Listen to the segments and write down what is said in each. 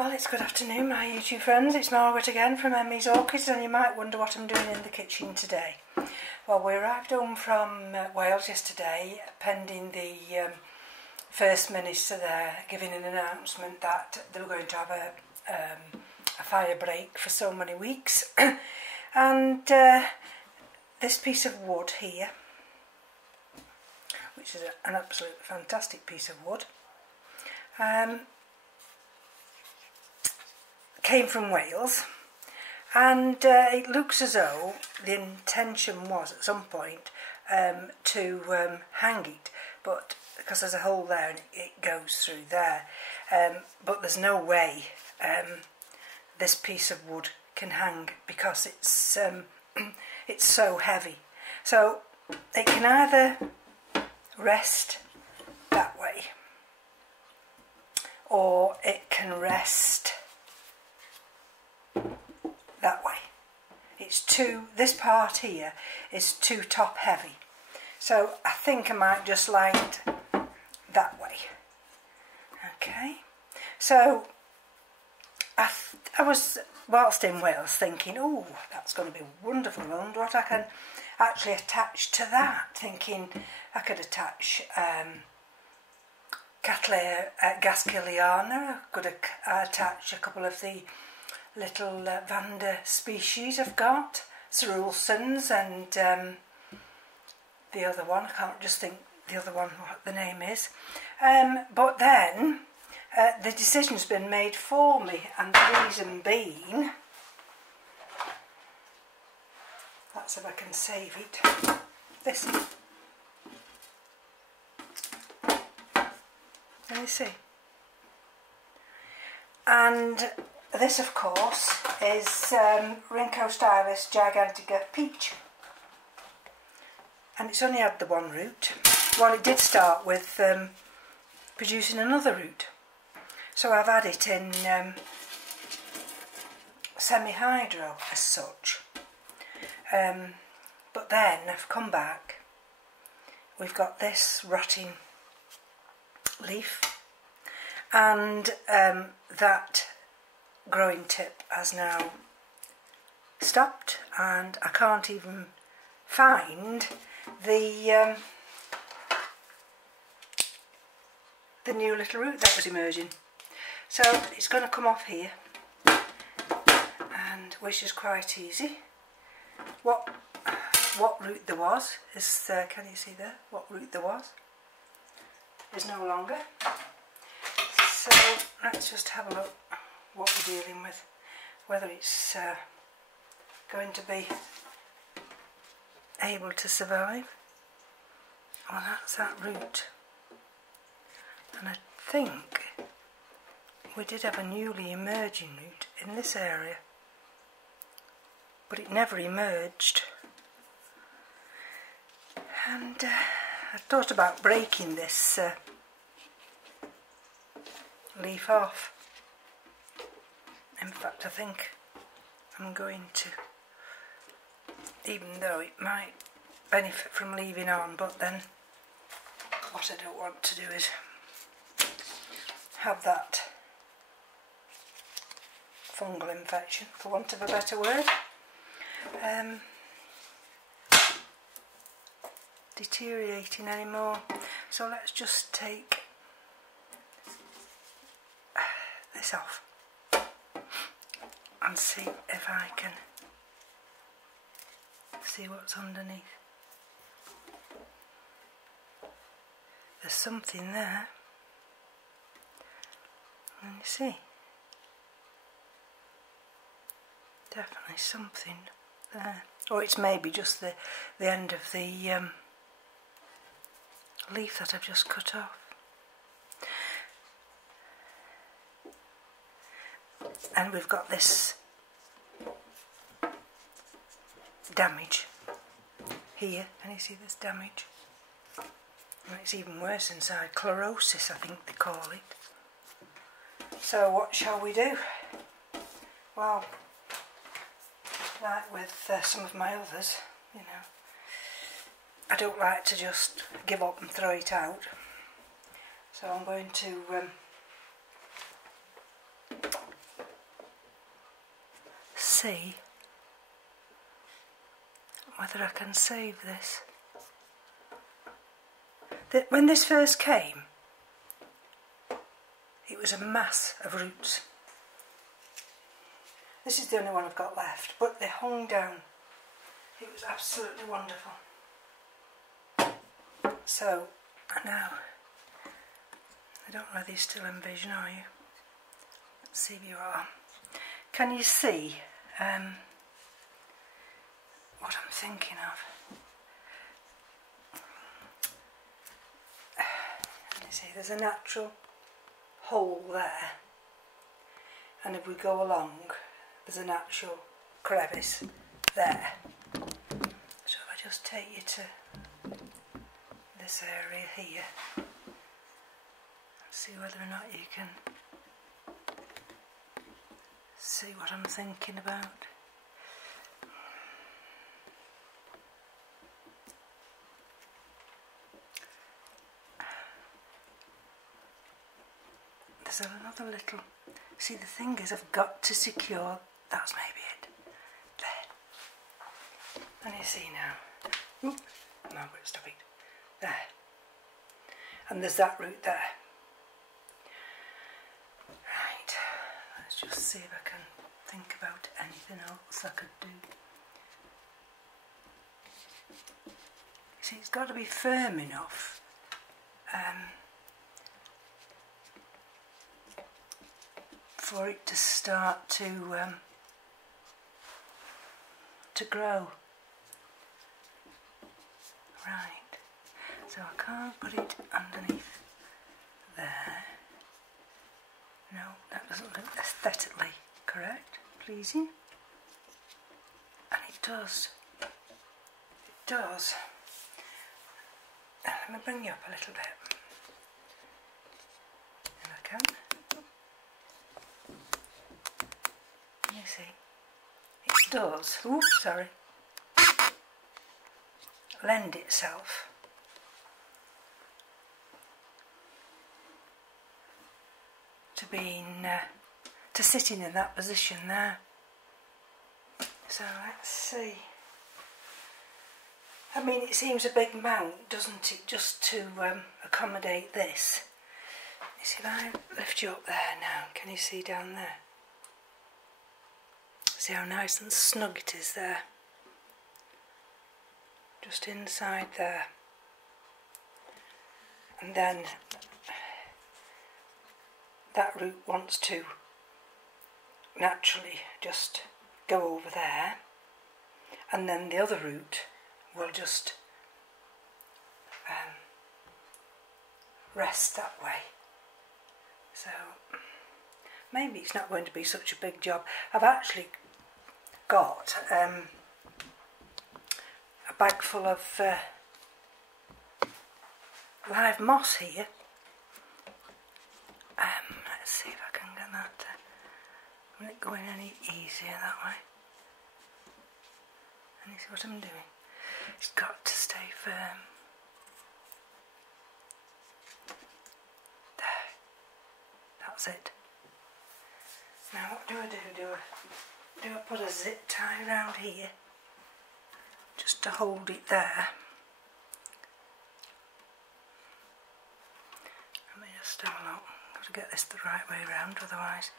Well, it's good afternoon, my YouTube friends. It's Margaret again from M.E.s Orchids, and you might wonder what I'm doing in the kitchen today. Well, we arrived home from Wales yesterday, pending the First Minister there giving an announcement that they were going to have a fire break for so many weeks. And this piece of wood here, which is an absolutely fantastic piece of wood, came from Wales, and it looks as though the intention was at some point to hang it, but because there's a hole there and it goes through there, but there's no way this piece of wood can hang because it's so heavy. So it can either rest that way or it can rest that way. This part here is too top heavy, so I think I might just lie it that way. Okay, so I was, whilst in Wales, thinking, oh, that's going to be wonderful. I wonder what I can actually attach to that, thinking I could attach Cattleya gasquiliana, I could attach a couple of the little Vanda species I've got, Cerulsons, and the other one, I can't just think the other one what the name is, but then the decision's been made for me, and the reason being, that's if I can save it, this, can you see? And this, of course, is Rhynchostylis gigantea peach, and it's only had the one root. Well, it did start with producing another root, so I've had it in semi-hydro as such, but then I've come back, we've got this rotting leaf, and that growing tip has now stopped, and I can't even find the new little root that was emerging. So it's going to come off here, and which is quite easy. What root there was is can you see there? What root there was is no longer. So let's just have a look what we're dealing with, whether it's going to be able to survive. Well, that's that root, and I think we did have a newly emerging root in this area, but it never emerged, and I thought about breaking this leaf off. In fact, I think I'm going to, even though it might benefit from leaving on, but then what I don't want to do is have that fungal infection, for want of a better word, deteriorating anymore. So let's just take this off and see if I can see what's underneath. There's something there, and you see, definitely something there, or it's maybe just the end of the leaf that I've just cut off. And we've got this damage here, and you see this damage, and it's even worse inside, chlorosis I think they call it. So what shall we do? Well, like with some of my others, you know, I don't like to just give up and throw it out, so I'm going to see whether I can save this. When this first came, it was a mass of roots. This is the only one I've got left, but they hung down. It was absolutely wonderful. So, now, I don't know whether you still envision, are you? Let's see if you are. Can you see what I'm thinking of? You see, there's a natural hole there, and if we go along, there's a natural crevice there. So if I just take you to this area here, see whether or not you can see what I'm thinking about. There's another little, see, the thing is I've got to secure, that's maybe it, there, and you see now, oop, no, but stop it, there, and there's that root there. Right, let's just see if I can think about anything else I could do. See, it's got to be firm enough for it to start to grow. Right, so I can't put it underneath there. No, that doesn't look aesthetically correct, pleasing. And it does. It does. Let me bring you up a little bit, if I can. You see, it does, oops, sorry, lend itself to being, to sitting in that position there. So let's see. I mean, it seems a big mount, doesn't it, just to accommodate this. You see, if I lift you up there now, can you see down there? See how nice and snug it is there. Just inside there. And then that root wants to naturally just go over there, and then the other root will just rest that way. So maybe it's not going to be such a big job. I've actually got a bag full of live moss here. Let's see if I can get that. I'm not going any easier that way. And you see what I'm doing? It's got to stay firm. There. That's it. Now what do I do? Do I put a zip tie around here just to hold it there? Let me just have a look. I've got to get this the right way around, otherwise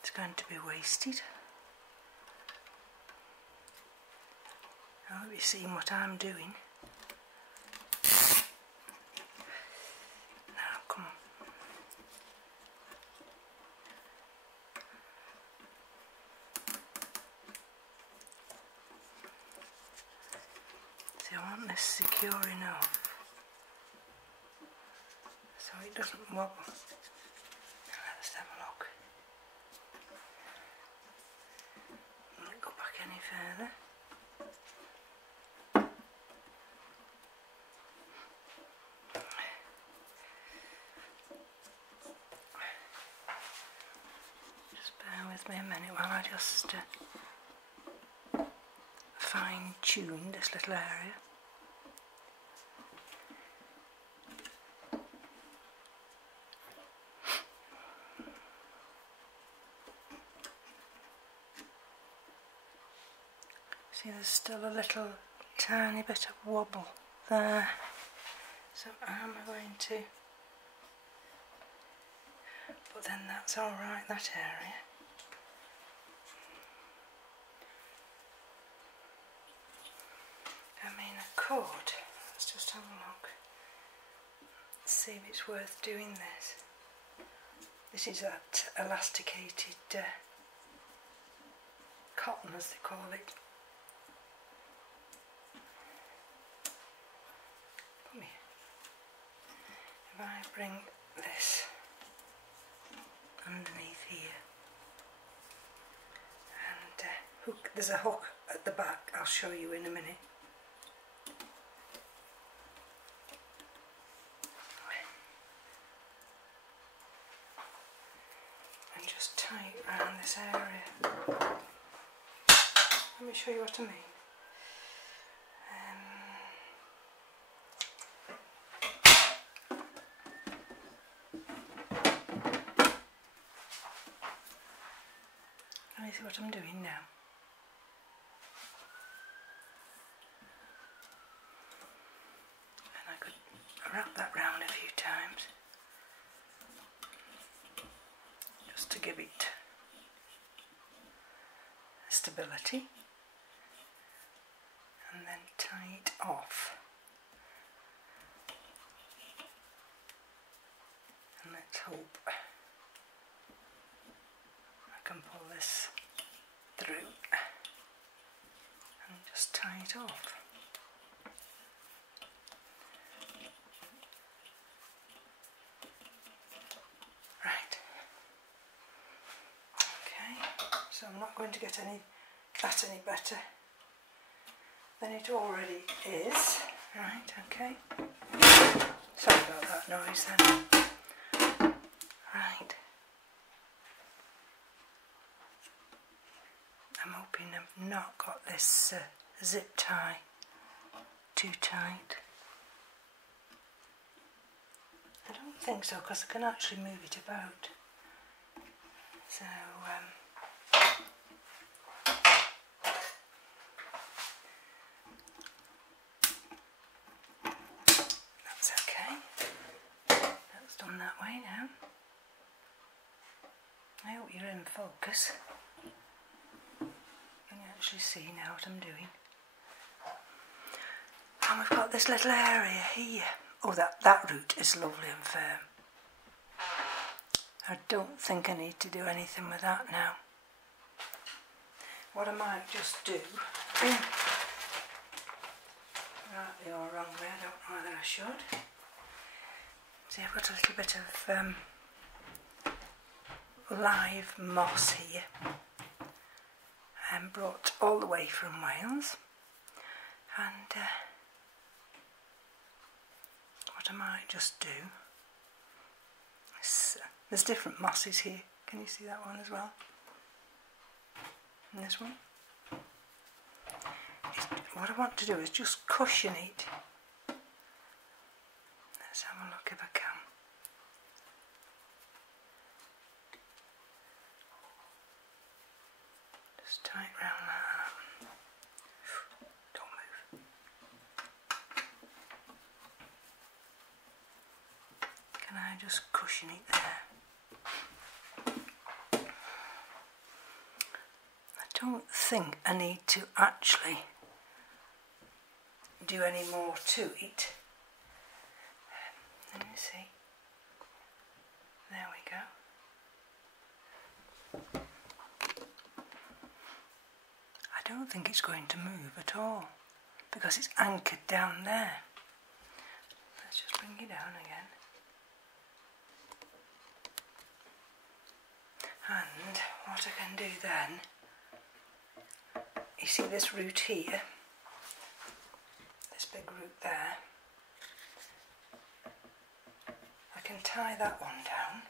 it's going to be wasted. I hope you're seeing what I'm doing. Now, come on. See, I want this secure enough so it doesn't wobble. Now, let's have a look. Won't go back any further. With me a minute while I just fine-tune this little area. See, there's still a little tiny bit of wobble there. So how am I going to... But then that's alright, that area. I mean, I could. Let's just have a look. See if it's worth doing this. This is that elasticated cotton, as they call it. Come here. If I bring this underneath here and hook, there's a hook at the back, I'll show you in a minute. And just tie it around this area. Let me show you what I mean. Can you see what I'm doing now? And I could wrap that round a few times just to give it stability, and then tie it off. And let's hope I can pull this through and just tie it off. Right. Okay, so I'm not going to get that any better than it already is. Right, okay. Sorry about that noise then. Right. I'm hoping I've not got this zip tie too tight. I don't think so, because I can actually move it about. So, that's okay. That's done that way now. I hope you're in focus. Can you actually see now what I'm doing? And we've got this little area here. Oh, that root is lovely and firm. I don't think I need to do anything with that now. What I might just do, rightly or wrongly, I don't know whether I should. See, I've got a little bit of live moss here, and brought all the way from Wales. And what I might just do is, there's different mosses here. Can you see that one as well? And this one. What I want to do is just cushion it. Let's have a look if I can. Just tie it round like that. Don't move. Can I just cushion it there? I don't think I need to actually do any more to it. Let me see. There we go. I don't think it's going to move at all because it's anchored down there. Let's just bring it down again. And what I can do then, you see this root here, this big root there, I can tie that one down.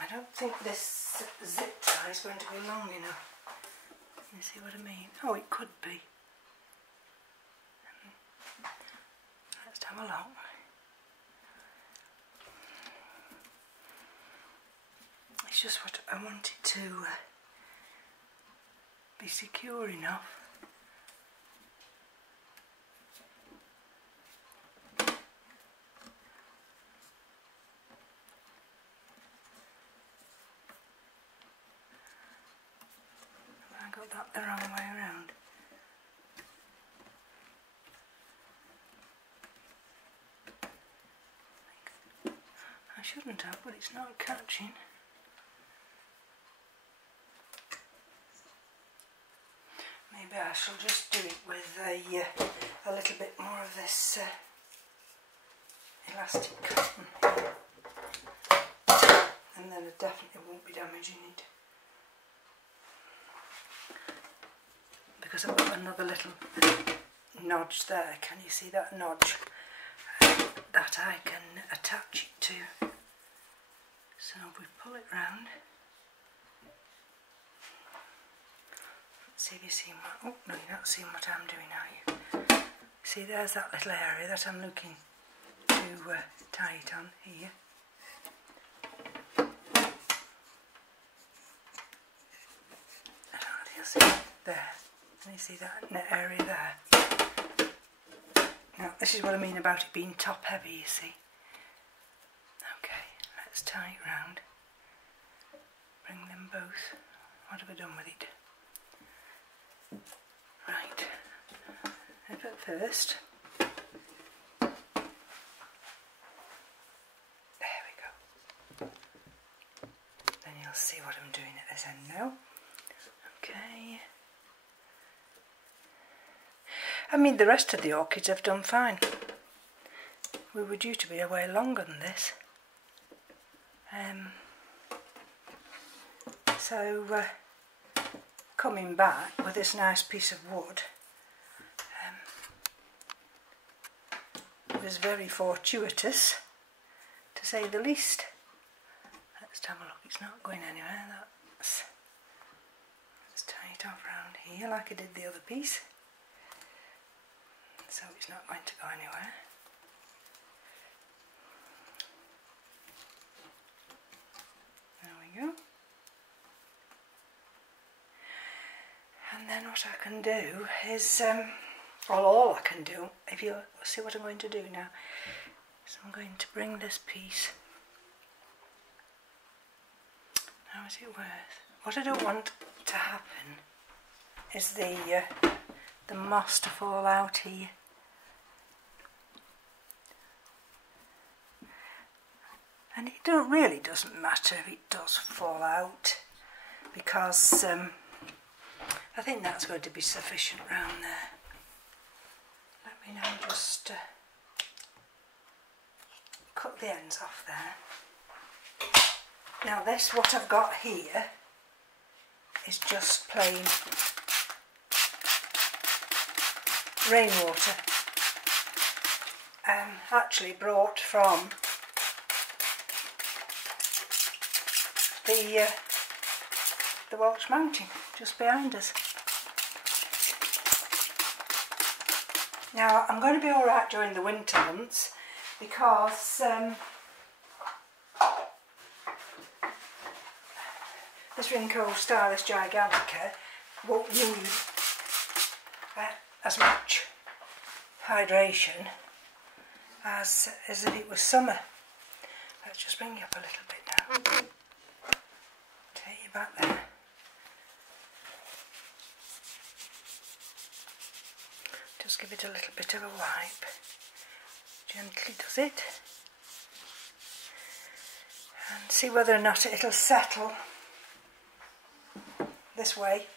I don't think this zip tie is going to be long enough. You see what I mean? Oh, it could be. Let's have a look. It's just what I want it to be secure enough. I got that the wrong way around. I shouldn't have, but it's not catching. Maybe I shall just do it with a little bit more of this elastic cotton here. And then I definitely won't be damaging it. Because I've got another little nodge there. Can you see that nodge? That I can attach it to. So if we pull it round, let's see if you see what, oh no, you're not seeing what I'm doing, are you? See, there's that little area that I'm looking to tie it on here. I don't know if you'll see it there. Can you see that area there? Now, this is what I mean about it being top heavy, you see. Okay, let's tie it round. Bring them both. What have I done with it? Right. But first, there we go. Then you'll see what I'm doing at this end now. Okay. I mean, the rest of the orchids have done fine. We were due to be away longer than this. So, coming back with this nice piece of wood was very fortuitous, to say the least. Let's have a look, it's not going anywhere. Let's tie it off round here like I did the other piece. So it's not going to go anywhere. There we go. And then what I can do is, well, all I can do, if you see what I'm going to do now, is I'm going to bring this piece. How is it worth? What I don't want to happen is the moss to fall out here. And it really doesn't matter if it does fall out, because I think that's going to be sufficient round there. Let me now just cut the ends off there. Now this, what I've got here, is just plain rainwater. Actually brought from the Welsh Mountain, just behind us. Now I'm going to be alright during the winter months, because this Rhynchostylis gigantea won't use as much hydration as if it was summer. Let's just bring you up a little bit now. Take you back there. Just give it a little bit of a wipe. Gently does it. And see whether or not it'll settle this way.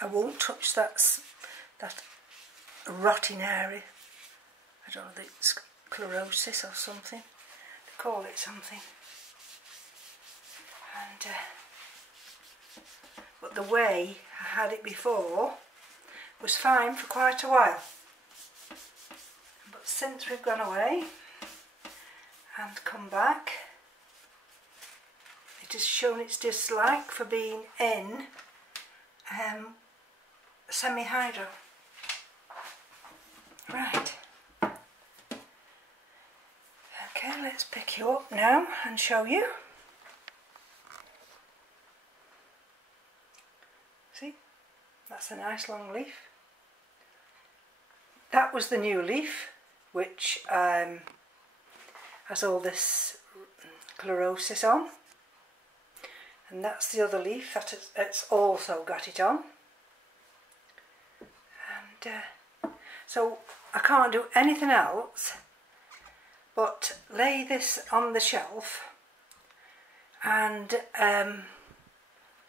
I won't touch that rotting area. I don't know if it's sclerosis or something. They call it something. And but the way I had it before was fine for quite a while. But since we've gone away and come back, it has shown its dislike for being in semi-hydro. Right. Okay, let's pick you up now and show you. That's a nice long leaf. That was the new leaf, which has all this chlorosis on. And that's the other leaf that it's also got it on. And so I can't do anything else but lay this on the shelf and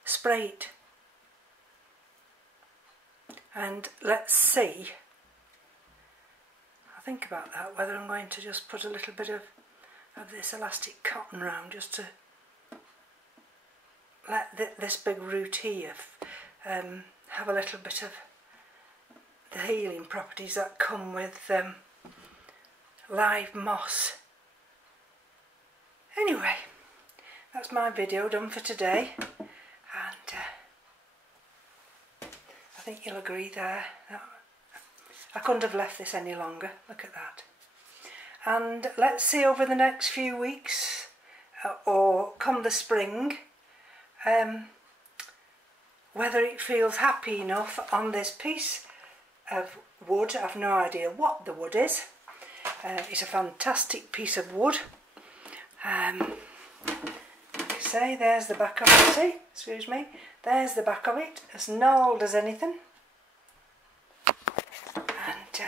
spray it. And let's see, I'll think about that, whether I'm going to just put a little bit of this elastic cotton round just to let this big root here have a little bit of the healing properties that come with live moss. Anyway, that's my video done for today, and I think you'll agree there. I couldn't have left this any longer, look at that. And let's see over the next few weeks, or come the spring, whether it feels happy enough on this piece of wood. I've no idea what the wood is. It's a fantastic piece of wood. Like I say, there's the back of it, see? Excuse me. There's the back of it, as gnarled as anything. And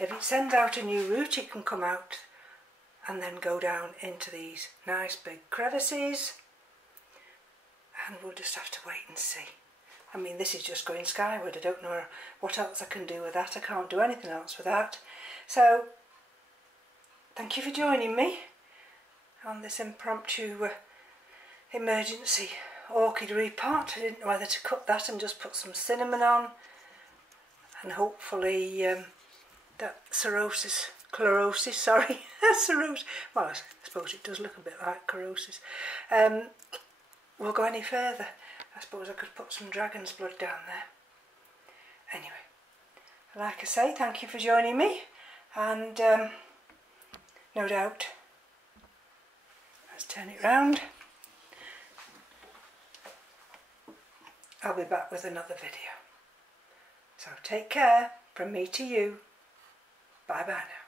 if it sends out a new root, it can come out and then go down into these nice big crevices. And we'll just have to wait and see. I mean, this is just going skyward. I don't know what else I can do with that. I can't do anything else with that. So, thank you for joining me on this impromptu emergency orchid repot. I didn't know whether to cut that and just put some cinnamon on, and hopefully that chlorosis, sorry, cirrhosis, well, I suppose it does look a bit like chlorosis, will go any further. I suppose I could put some dragon's blood down there. Anyway, like I say, thank you for joining me, and no doubt, let's turn it round, I'll be back with another video. So take care, from me to you, bye bye now.